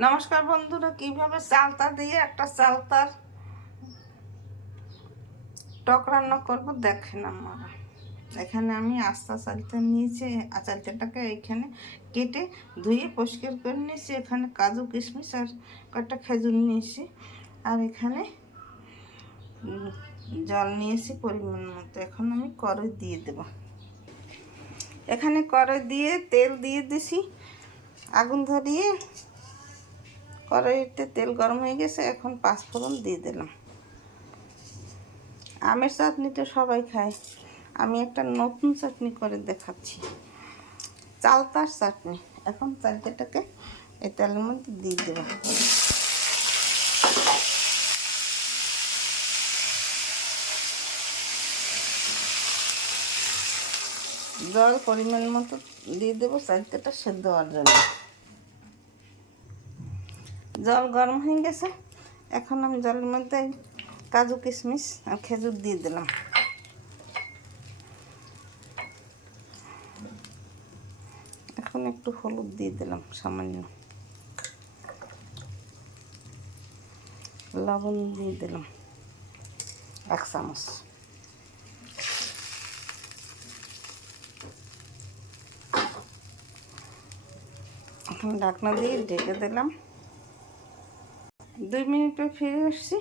নমস্কার বন্ধুরা, কিভাবে চালতা দিয়ে একটা চালতার টক রান্না করব দেখেন। আমরা এখানে আমি আস্তা চালতা নিয়েছি, চালতাটাকে এইখানে কেটে ধুয়ে পরিষ্কার করে নিয়েছি। এখানে কাজু কিশমিশ আর কয়েকটা খেজুর নিয়েছি, আর এখানে জল নিয়েছি পরিমাণ মতো। এখন আমি কড়াই দিয়ে দেব। এখানে কড়াই দিয়ে তেল দিয়ে দিছি, আগুন ধরিয়ে কড়াইতে তেল গরম হয়ে গেছে। এখন পাঁচফোড়ন দিয়ে দিলাম। আমের চাটনি তো সবাই খায়, আমি একটা নতুন চাটনি করে দেখাচ্ছি, চালতার চাটনি। এখন চালতাটাকে এই তেলের মধ্যে দিয়ে দেব। জল পরিমাণ মতো দিয়ে দেবো চালতাটা সেদ্ধ হওয়ার জন্য। জল গরম হয়ে গেছে, এখন আমি জলের মধ্যে কাজু কিশমিশ আর খেজুর দিয়ে দিলাম। এখন একটু হলুদ দিয়ে দিলাম সামান্য, লবণ দিয়ে দিলাম 1 চামচ। এখন ঢাকনা দিয়ে ঢেকে দিলাম। 2 মিনিটে ফিরে আসছি,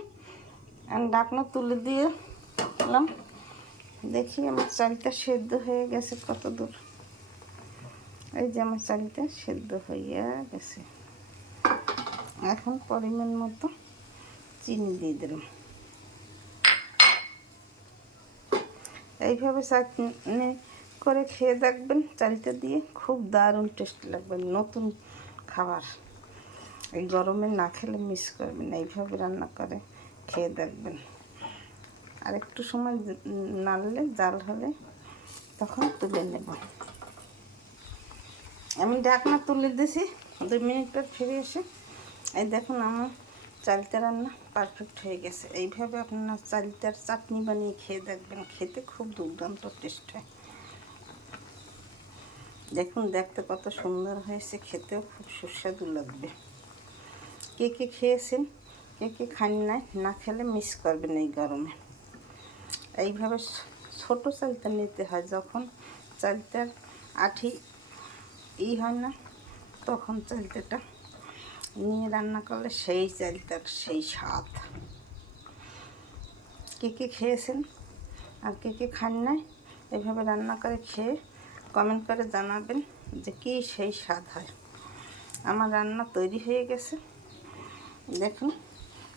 আর ঢাকনা তুলে দিয়ে দিলাম। দেখি আমার চালটা সেদ্ধ হয়ে গেছে কত দূর। এই যে আমার চালটা সেদ্ধ হয়ে গেছে। এখন পরিমাণ মতো চিনি দিয়ে দিলাম। এইভাবে চাটনি করে খেয়ে দেখবেন, চালটা দিয়ে খুব দারুণ টেস্ট লাগবে। নতুন খাবার, এই গরমে না খেলে মিস করবেন। এইভাবে রান্না করে খেয়ে দেখবেন। আর একটু সময় নাড়লে জাল হলে তখন তুলে নেব। আমি ঢাকনা তুলে দিয়েছি। 2 মিনিট পর ফিরে এসে এই দেখুন আমার চালতা রান্না পারফেক্ট হয়ে গেছে। এইভাবে আপনারা চালতার চাটনি বানিয়ে খেয়ে দেখবেন, খেতে খুব দুর্দান্ত টেস্ট হয়। দেখুন দেখতে কত সুন্দর হয়েছে, খেতেও খুব সুস্বাদু লাগবে। কে কে খেয়েছেন, কে কে খান নাই, না খেলে মিস করবেন এই গরমে। এইভাবে ছোটো চালতা নিতে হয়, যখন চালতার আঠি হয় না তখন চালতাটা নিয়ে রান্না করলে সেই চালতার সেই স্বাদ। কে কে খেয়েছেন আর কে কে খান নাই, এভাবে রান্না করে খেয়ে কমেন্ট করে জানাবেন যে কী সেই স্বাদ হয়। আমার রান্না তৈরি হয়ে গেছে, দেখুন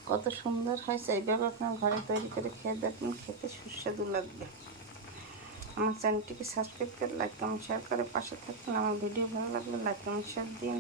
কত সুন্দর হয়েছে। এইভাবে আপনার ঘরে তৈরি করে খেয়ে দেখবেন, খেতে সুস্বাদু লাগবে। আমার চ্যানেলটিকে সাবস্ক্রাইব করে লাইক কমেন্ট শেয়ার করে পাশে থাকুন। আমার ভিডিও ভালো লাগলে লাইক কমেন্ট শেয়ার দিন।